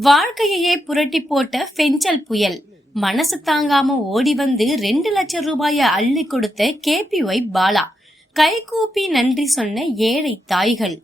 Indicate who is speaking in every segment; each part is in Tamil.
Speaker 1: வாழ்க்கையையே புரட்டி போட்ட பெஞ்சல் புயல். மனசு தாங்காம ஓடி வந்து ரெண்டு லட்சம் ரூபாய அள்ளி கொடுத்த கேபிஒய் பாலா. கைகூப்பி நன்றி சொன்ன ஏழை தாய்கள்.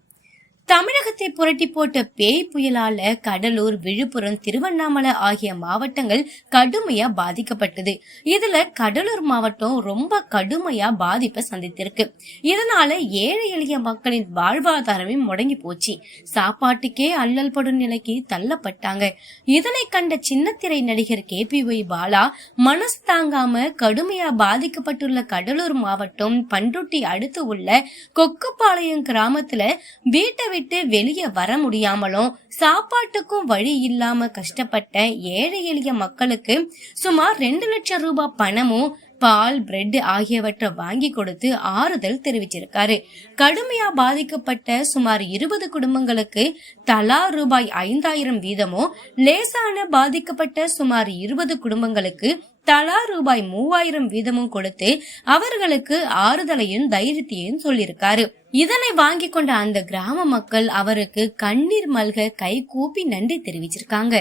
Speaker 1: தமிழகத்தை புரட்டி போட்ட பேய் புயலால கடலூர் விழுப்புரம் திருவண்ணாமலை ஆகிய மாவட்டங்கள் கடுமையா பாதிக்கப்பட்டது. இதுல கடலூர் மாவட்டம் ரொம்ப கடுமையா பாதிப்பை சந்தித்திருக்கு. இதனால ஏழை எளிய மக்களின் வாழ்வாதாரமே முடங்கி போச்சு. சாப்பாட்டுக்கே அல்லல் படும் நிலைக்கு தள்ளப்பட்டாங்க. இதனை கண்ட சின்னத்திரை நடிகர் கே. பி. ஒய். பாலா மனசு தாங்காம கடுமையா பாதிக்கப்பட்டுள்ள கடலூர் மாவட்டம் பண்ருட்டி அடுத்து உள்ள கொக்குப்பாளையம் கிராமத்துல வீட்டை விட்டு வெளியே வர முடியாமலும் சாப்பாட்டுக்கும் வழி இல்லாம கஷ்டப்பட்ட ஏழை எளிய மக்களுக்கு சுமார் ரெண்டு லட்சம் ரூபாய் பணமும் பால் பிரெட் ஆகியவற்றை வாங்கி கொடுத்து ஆறுதல் தெரிவிச்சிருக்காரு. கடுமையா பாதிக்கப்பட்ட சுமார் இருபது குடும்பங்களுக்கு தலா ரூபாய் ஐந்தாயிரம் வீதமும் லேசான பாதிக்கப்பட்ட சுமார் இருபது குடும்பங்களுக்கு தலா ரூபாய் மூவாயிரம் வீதமும் கொடுத்து அவர்களுக்கு ஆறுதலையும் தைரியத்தையும் சொல்லியிருக்காரு இதனை வாங்கி கொண்ட அந்த கிராம மக்கள் அவருக்கு கண்ணீர் மல்க கை கூப்பி நன்றி தெரிவிச்சிருக்காங்க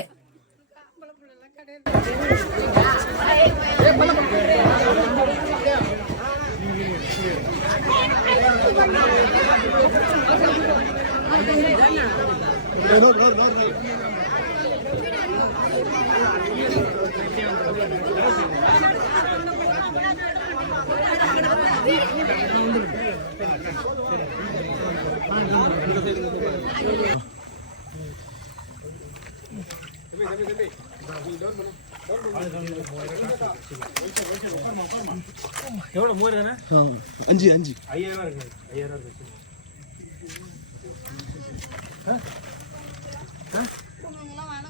Speaker 2: எவ்வளோ மூணு தானே
Speaker 3: அஞ்சு அஞ்சு.
Speaker 2: ஐயாயிரம் இருக்கு. ஐயாயிரம் இருக்கு